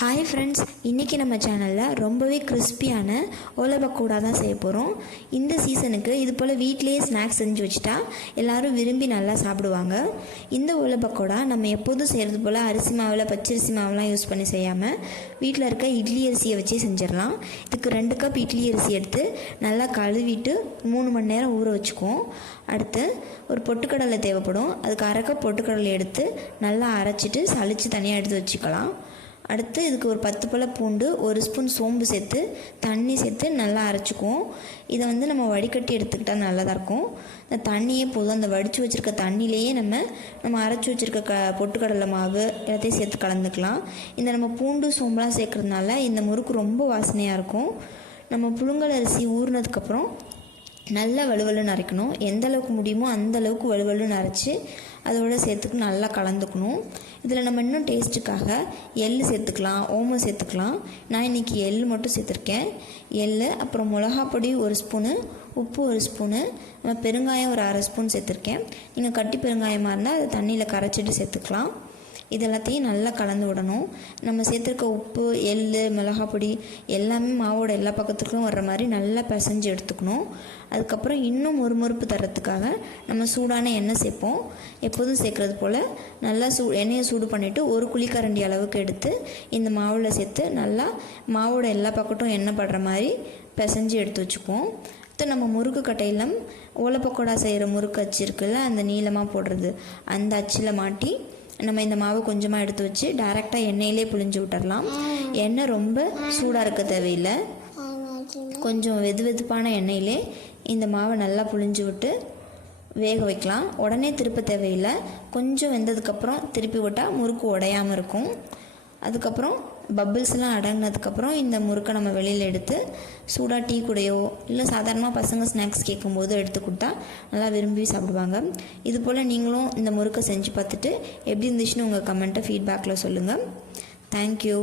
Hi friends, இன்றைக்கி நம்ம சேனலில் ரொம்பவே கிறிஸ்பியான ஓலை பக்கோடா தான் செய்ய போகிறோம். இந்த சீசனுக்கு இது போல் வீட்டிலேயே ஸ்நாக்ஸ் செஞ்சு வச்சுட்டா எல்லோரும் விரும்பி நல்லா சாப்பிடுவாங்க. இந்த ஓலை பக்கோடா நம்ம எப்போதும் செய்கிறது போல் அரிசி மாவில் பச்சரிசி மாவுலாம் யூஸ் பண்ணி செய்யாமல் வீட்டில் இருக்க இட்லி அரிசியை வச்சே செஞ்சிடலாம். இதுக்கு 2 கப் இட்லி அரிசி எடுத்து நல்லா கழுவிட்டு 3 மணி நேரம் ஊற வச்சுக்குவோம். அடுத்து ஒரு பொட்டுக்கடலை தேவைப்படும். அதுக்கு 1/2 கப் பொட்டுக்கடலை எடுத்து நல்லா அரைச்சிட்டு சளிச்சு தனியாக எடுத்து வச்சுக்கலாம். அடுத்து இதுக்கு ஒரு 10 பல் பூண்டு, 1 ஸ்பூன் சோம்பு சேர்த்து தண்ணி சேர்த்து நல்லா அரைச்சிக்குவோம். இதை நம்ம வடிகட்டி எடுத்துக்கிட்டால் நல்லதாக இருக்கும். இந்த தண்ணியே போதும். அந்த வடித்து வச்சுருக்க தண்ணியிலேயே நம்ம அரைச்சி வச்சுருக்க பொட்டுக்கடலை மாவு எல்லாத்தையும் சேர்த்து கலந்துக்கலாம். இந்த நம்ம பூண்டு சோம்புலாம் சேர்க்குறதுனால இந்த முறுக்கு ரொம்ப வாசனையாக இருக்கும். நம்ம புழுங்கல் அரிசி ஊறினதுக்கப்புறம் நல்லா வலுவலுன்னு அரைக்கணும். எந்த அளவுக்கு முடியுமோ அந்த அளவுக்கு வலுவலுன்னு அரைச்சி அதோட சேர்த்துக்கு நல்லா கலந்துக்கணும். இதில் நம்ம இன்னும் டேஸ்ட்டுக்காக எள் சேர்த்துக்கலாம், ஓமம் சேர்த்துக்கலாம். நான் இன்றைக்கி எள் மட்டும் சேர்த்துருக்கேன். எள், அப்புறம் மிளகாப்பொடி 1 ஸ்பூனு, உப்பு 1 ஸ்பூனு, நம்ம பெருங்காயம் ஒரு 1/2 ஸ்பூன் சேர்த்துருக்கேன். நீங்கள் கட்டி பெருங்காயமாக இருந்தால் அதை தண்ணியில் கரைச்சிட்டு சேர்த்துக்கலாம். இது எல்லாத்தையும் நல்லா கலந்து விடணும். நம்ம சேர்த்துருக்க உப்பு, எள், மிளகாப்பொடி எல்லாமே மாவோட எல்லா பக்கத்துக்கும் வர்ற மாதிரி நல்லா பிசைஞ்சு எடுத்துக்கணும். அதுக்கப்புறம் இன்னும் மொறுமொறுப்பு தரத்துக்காக நம்ம சூடான எண்ணெய் சேர்ப்போம். எப்போதும் சேர்க்குறது போல் நல்லா எண்ணெயை சூடு பண்ணிவிட்டு 1 குழிக்கரண்டி அளவுக்கு எடுத்து இந்த மாவில் சேர்த்து நல்லா மாவோட எல்லா பக்கட்டும் எண்ணெய் படுற மாதிரி பிசைஞ்சு எடுத்து வச்சுக்குவோம். நம்ம முறுக்கு கட்டையில் ஓலை பக்கோடா செய்கிற முறுக்கு அச்சு இருக்குல்ல, அந்த நீளமாக போடுறது, அந்த அச்சில் மாட்டி நம்ம இந்த மாவு கொஞ்சமாக எடுத்து வச்சு டைரெக்டாக எண்ணெயிலே புழிஞ்சு விட்டுறலாம். எண்ணெய் ரொம்ப சூடாக இருக்க தேவையில்லை. கொஞ்சம் வெதுப்பான எண்ணெயிலே இந்த மாவை நல்லா புழிஞ்சு விட்டு வேக வைக்கலாம். உடனே திருப்ப தேவையில்லை. கொஞ்சம் வெந்ததுக்கப்புறம் திருப்பி விட்டால் முறுக்கு உடையாமல் இருக்கும். அதுக்கப்புறம் பபிள்ஸ்லாம் அடங்கினதுக்கப்புறம் இந்த முறுக்கை நம்ம வெளியில் எடுத்து சூடாக டீ கூடையோ இல்லை சாதாரணமாக பசங்க ஸ்நாக்ஸ் கேட்கும்போது எடுத்து கொடுத்தா நல்லா விரும்பி சாப்பிடுவாங்க. இது போல் நீங்களும் இந்த முறுக்கை செஞ்சு பார்த்துட்டு எப்படி இருந்துச்சுன்னு உங்கள் கமெண்ட்டை ஃபீட்பேக்கில் சொல்லுங்கள். தேங்க்யூ.